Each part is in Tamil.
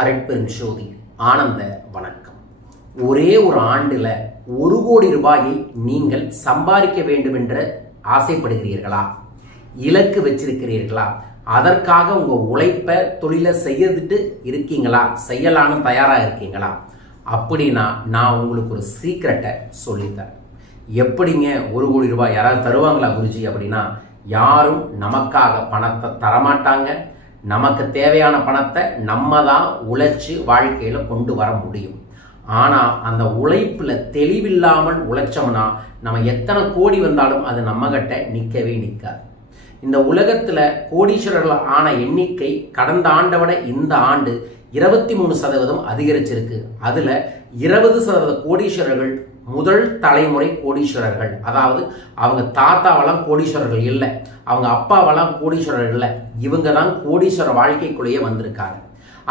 அரட்பெருஞ்சோதி ஆனந்த வணக்கம். ஒரே ஒரு ஆண்டில் ஒரு கோடி ரூபாயை நீங்கள் சம்பாதிக்க வேண்டும் என்று ஆசைப்படுகிறீர்களா? இலக்கு வச்சிருக்கிறீர்களா? அதற்காக உங்கள் உழைப்ப தொழிலை செய்யறதுட்டு இருக்கீங்களா? செய்யலான்னு தயாராக இருக்கீங்களா? அப்படின்னா நான் உங்களுக்கு ஒரு சீக்ரெட்டை சொல்லித்தரேன். எப்படிங்க ஒரு கோடி ரூபாய் யாராவது தருவாங்களா குருஜி அப்படின்னா யாரும் நமக்காக பணத்தை தரமாட்டாங்க. நமக்கு தேவையான பணத்தை நம்ம தான் உழைச்சி வாழ்க்கையில் கொண்டு வர முடியும். ஆனால் அந்த உழைப்பில் தெளிவில்லாமல் உழைச்சோம்னா நம்ம எத்தனை கோடி வந்தாலும் அது நம்மகிட்ட நிற்கவே நிற்காது இந்த உலகத்தில் கோடீஸ்வரர்கள் ஆன எண்ணிக்கை கடந்த ஆண்டை விட இந்த ஆண்டு இருபத்தி மூணு சதவீதம் அதிகரிச்சிருக்கு. அதில் இருபது சதவீத கோடீஸ்வரர்கள் முதல் தலைமுறை கோடீஸ்வரர்கள். அதாவது அவங்க தாத்தாவெல்லாம் கோடீஸ்வரர்கள் இல்லை. அவங்க அப்பாவெல்லாம் கோடீஸ்வரர்கள் இல்லை. இவங்க தான் கோடீஸ்வர வாழ்க்கைக்குள்ளேயே வந்திருக்காங்க.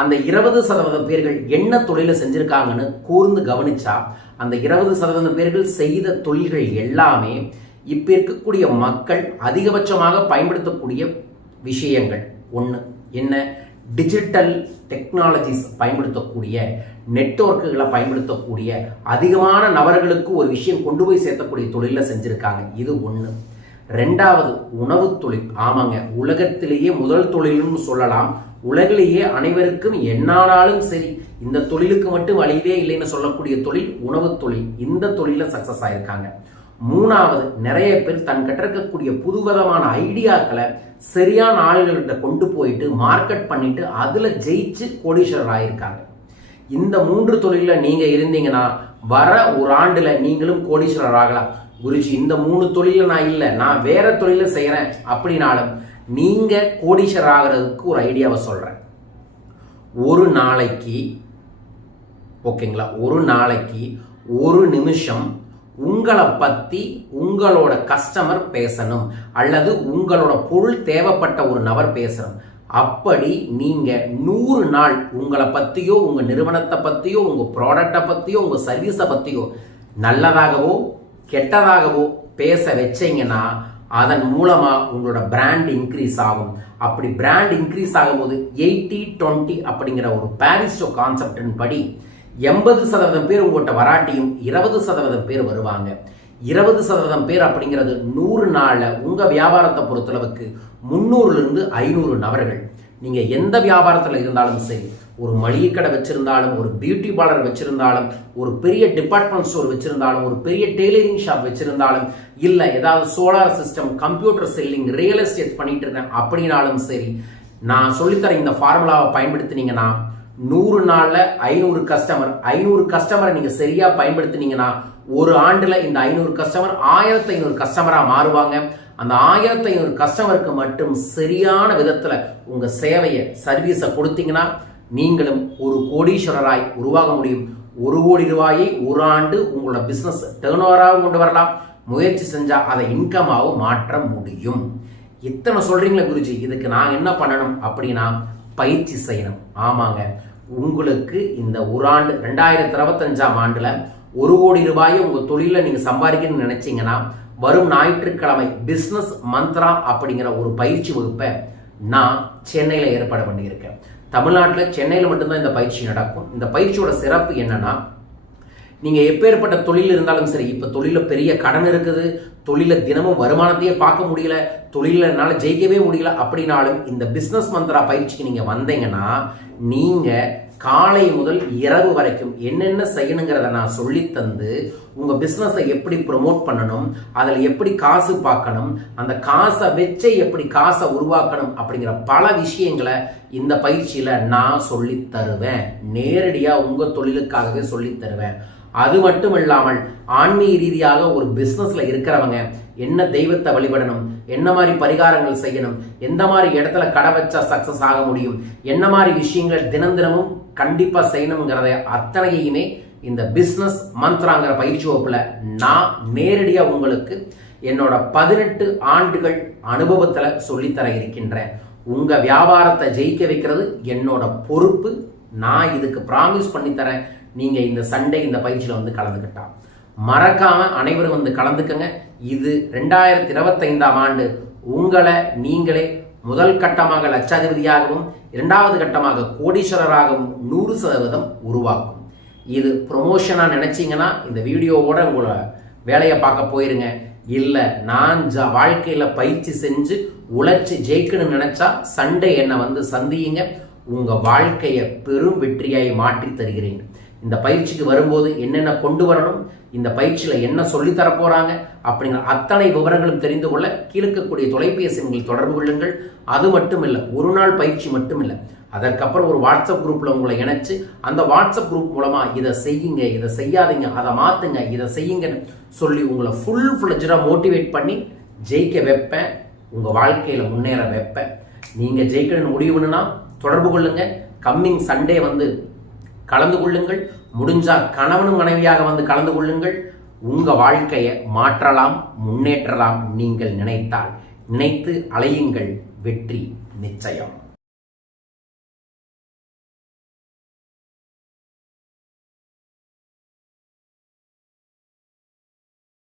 அந்த இருபது சதவீதம் பேர்கள் என்ன தொழிலை செஞ்சுருக்காங்கன்னு கூர்ந்து கவனிச்சா அந்த இருபது சதவீதம் பேர்கள் செய்த தொழில்கள் எல்லாமே இப்போ இருக்கக்கூடிய மக்கள் அதிகபட்சமாக பயன்படுத்தக்கூடிய விஷயங்கள். ஒன்று என்ன? டிஜிட்டல் டெக்னாலஜிஸ் பயன்படுத்தக்கூடிய நெட்வொர்க்குகளை பயன்படுத்தக்கூடிய அதிகமான நபர்களுக்கு ஒரு விஷயம் கொண்டு போய் சேர்த்தக்கூடிய தொழிலில் செஞ்சுருக்காங்க. இது ஒன்று ரெண்டாவது உணவு தொழில். ஆமாங்க. உலகத்திலேயே முதல் தொழில்னு சொல்லலாம். உலகிலேயே அனைவருக்கும் என்னானாலும் சரி இந்த தொழிலுக்கு மட்டும் வழியவே இல்லைன்னு சொல்லக்கூடிய தொழில் உணவு தொழில். இந்த தொழிலில் சக்ஸஸ் ஆயிருக்காங்க. மூணாவது நிறைய பேர் தன் கிட்ட இருக்கக்கூடிய புதுவிதமான ஐடியாக்களை சரியான ஆளுகள்கிட்ட கொண்டு போயிட்டு மார்க்கெட் பண்ணிட்டு அதில் ஜெயிச்சு கோடீஸ்வரர் ஆயிருக்காங்க. இந்த மூன்று தொழிலில் நீங்கள் இருந்தீங்கன்னா வர ஒரு ஆண்டில் நீங்களும் கோடீஸ்வரர் ஆகலாம். குருஜி இந்த மூணு தொழிலில் நான் இல்லை நான் வேற தொழிலில் செய்கிறேன் அப்படின்னாலும் நீங்கள் கோடீஸ்வரர் ஆகிறதுக்கு ஒரு ஐடியாவை சொல்கிறேன் ஒரு நாளைக்கு ஓகேங்களா? ஒரு நாளைக்கு ஒரு நிமிஷம் உங்களை பற்றி உங்களோட கஸ்டமர் பேசணும். அல்லது உங்களோட பொருள் தேவைப்பட்ட ஒரு நபர் பேசணும். அப்படி நீங்கள் நூறு நாள் உங்களை பற்றியோ உங்கள் நிறுவனத்தை பற்றியோ உங்கள் ப்ராடக்டை பற்றியோ உங்கள் சர்வீஸை பற்றியோ நல்லதாகவோ கெட்டதாகவோ பேச வச்சீங்கன்னா அதன் மூலமாக உங்களோட பிராண்ட் இன்க்ரீஸ் ஆகும். அப்படி பிராண்ட் இன்க்ரீஸ் ஆகும்போது எயிட்டி டுவெண்ட்டி அப்படிங்கிற ஒரு பாரிஸ்டோ கான்செப்டின் படி எண்பது சதவீதம் பேர் உங்கள்கிட்ட வராட்டியும் இருபது சதவீதம் பேர் வருவாங்க. இருபது சதவீதம் பேர் அப்படிங்கிறது நூறு நாளில் உங்கள் வியாபாரத்தை பொறுத்தளவுக்கு முந்நூறுலேருந்து ஐநூறு நபர்கள். நீங்கள் எந்த வியாபாரத்தில் இருந்தாலும் சரி ஒரு மளிகை கடை வச்சுருந்தாலும் ஒரு பியூட்டி பார்லர் வச்சுருந்தாலும் ஒரு பெரிய டிபார்ட்மெண்ட் ஸ்டோர் வச்சுருந்தாலும் ஒரு பெரிய டெய்லரிங் ஷாப் வச்சுருந்தாலும் இல்லை ஏதாவது solar system computer selling real estate பண்ணிகிட்டு இருக்கேன் அப்படின்னாலும் சரி நான் சொல்லித்தர இந்த ஃபார்முலாவை பயன்படுத்தினீங்கன்னா நூறு நாளில் ஐநூறு கஸ்டமர் ஐநூறு கஸ்டமரை நீங்கள் சரியாக பயன்படுத்தினீங்கன்னா ஒரு ஆண்டில் இந்த ஐநூறு கஸ்டமர் ஆயிரத்தி ஐநூறு கஸ்டமராக மாறுவாங்க. அந்த ஆயிரத்தி ஐநூறு கஸ்டமருக்கு மட்டும் சரியான விதத்தில் உங்கள் சேவையை சர்வீஸை கொடுத்தீங்கன்னா நீங்களும் ஒரு கோடீஸ்வரராய் உருவாக முடியும். ஒரு கோடி ரூபாயை ஒரு ஆண்டு உங்களோட பிஸ்னஸ் டேர்ன் ஓவராகவும் கொண்டு வரலாம். முயற்சி செஞ்சால் அதை இன்கமாகவும் மாற்ற முடியும். இத்தனை சொல்கிறீங்களே குருஜி இதுக்கு நான் என்ன பண்ணணும் அப்படின்னா பயிற்சி செய்யணும். ஆமாங்க. உங்களுக்கு இந்த ஒரு ஆண்டு ரெண்டாயிரத்தி இருபத்தஞ்சாம் ஆண்டில் ஒரு கோடி ரூபாயை உங்கள் தொழிலில் நீங்கள் சம்பாதிக்கணும்னு நினச்சிங்கன்னா வரும் ஞாயிற்றுக்கிழமை பிஸ்னஸ் மந்த்ரா அப்படிங்கிற ஒரு பயிற்சி வகுப்பை நான் சென்னையில் ஏற்பாடு பண்ணியிருக்கேன். தமிழ்நாட்டில் சென்னையில் மட்டும்தான் இந்த பயிற்சி நடக்கும். இந்த பயிற்சியோட சிறப்பு என்னன்னா நீங்கள் எப்பேற்பட்ட தொழில் இருந்தாலும் சரி இப்போ தொழிலில் பெரிய கடன் இருக்குது தொழிலில் தினமும் வருமானத்தையே பார்க்க முடியல தொழிலில் என்னால் ஜெயிக்கவே முடியல அப்படின்னாலும் இந்த பிஸ்னஸ் மந்த்ரா பயிற்சிக்கு நீங்கள் வந்தீங்கன்னா நீங்கள் காலை முதல் இரவு வரைக்கும் என்னென்ன செய்யணுங்கிறத நான் சொல்லித்தந்து தந்து பிஸ்னஸை எப்படி ப்ரொமோட் பண்ணணும் அதில் எப்படி காசு பார்க்கணும் அந்த காசை வச்சே எப்படி காசை உருவாக்கணும் அப்படிங்கிற பல விஷயங்களை இந்த பயிற்சியில் நான் சொல்லி தருவேன். நேரடியாக உங்கள் தொழிலுக்காகவே சொல்லி தருவேன். அது மட்டும் இல்லாமல் ஆன்மீக ரீதியாக ஒரு பிஸ்னஸில் இருக்கிறவங்க என்ன தெய்வத்தை வழிபடணும் என்ன மாதிரி பரிகாரங்கள் செய்யணும் எந்த மாதிரி இடத்துல கடை வச்சா சக்சஸ் ஆக முடியும் என்ன மாதிரி விஷயங்கள் தினம் தினமும் கண்டிப்பாக செய்யணுங்கிறத அத்தனையுமே இந்த பிஸ்னஸ் மந்த்ராங்கிற பயிற்சி வகுப்பில் நான் நேரடியாக உங்களுக்கு என்னோட பதினெட்டு ஆண்டுகள் அனுபவத்தில் சொல்லித்தர இருக்கின்றேன். உங்கள் வியாபாரத்தை ஜெயிக்க வைக்கிறது என்னோட பொறுப்பு நான் இதுக்கு ப்ராமிஸ் பண்ணி தரேன். நீங்க இந்த சண்டே இந்த பயிற்சியில வந்து கலந்துக்கிட்டா. மறக்காம அனைவரும் வந்து கலந்துக்கங்க. இது ரெண்டாயிரத்தி இருபத்தைந்தாம் ஆண்டு உங்களை நீங்களே முதல் கட்டமாக லட்சாதிபதியாகவும் இரண்டாவது கட்டமாக கோடீஸ்வரராகவும் நூறு சதவீதம் உருவாக்கும். இது ப்ரொமோஷனாக நினச்சிங்கன்னா இந்த வீடியோவோட உங்களை வேலையை பார்க்க போயிருங்க. இல்லை நான் ஜ வாழ்க்கையில் பயிற்சி செஞ்சு உழைச்சி ஜெயிக்கணும்னு நினச்சா சண்டே என்னை வந்து சந்தியுங்க. உங்கள் வாழ்க்கையை பெரும் வெற்றியாய் மாற்றி தருகிறேன். இந்த பயிற்சிக்கு வரும்போது என்னென்ன கொண்டு வரணும் இந்த பயிற்சியில் என்ன சொல்லித் தரப் அப்படிங்கிற அத்தனை விவரங்களும் தெரிந்து கொள்ள கீழக்கக்கூடிய தொலைபேசி எண்களில் தொடர்பு கொள்ளுங்கள். அது மட்டும் இல்லை ஒரு நாள் பயிற்சி மட்டும் இல்லை அதற்கப்புறம் ஒரு வாட்ஸ்அப் குரூப்பில் உங்களை இணைச்சு அந்த வாட்ஸ்அப் குரூப் மூலமாக இதை செய்யுங்க இதை செய்யாதீங்க அதை மாற்றுங்க இதை செய்யுங்கன்னு சொல்லி உங்களை ஃபுல் ஃப்ளெஜராக மோட்டிவேட் பண்ணி ஜெயிக்க வைப்பேன். உங்கள் வாழ்க்கையில் முன்னேற வைப்பேன். நீங்கள் ஜெயிக்கணும்னு முடிவுன்னா தொடர்பு கொள்ளுங்க. கம்மிங் சண்டே வந்து கலந்து கொள்ளுங்கள். முடிஞ்சா கணவனும் மனைவியாக வந்து கலந்து கொள்ளுங்கள். உங்க வாழ்க்கையை மாற்றலாம் முன்னேற்றலாம் நீங்கள் நினைத்தால் நினைத்து அலையுங்கள். வெற்றி நிச்சயம்.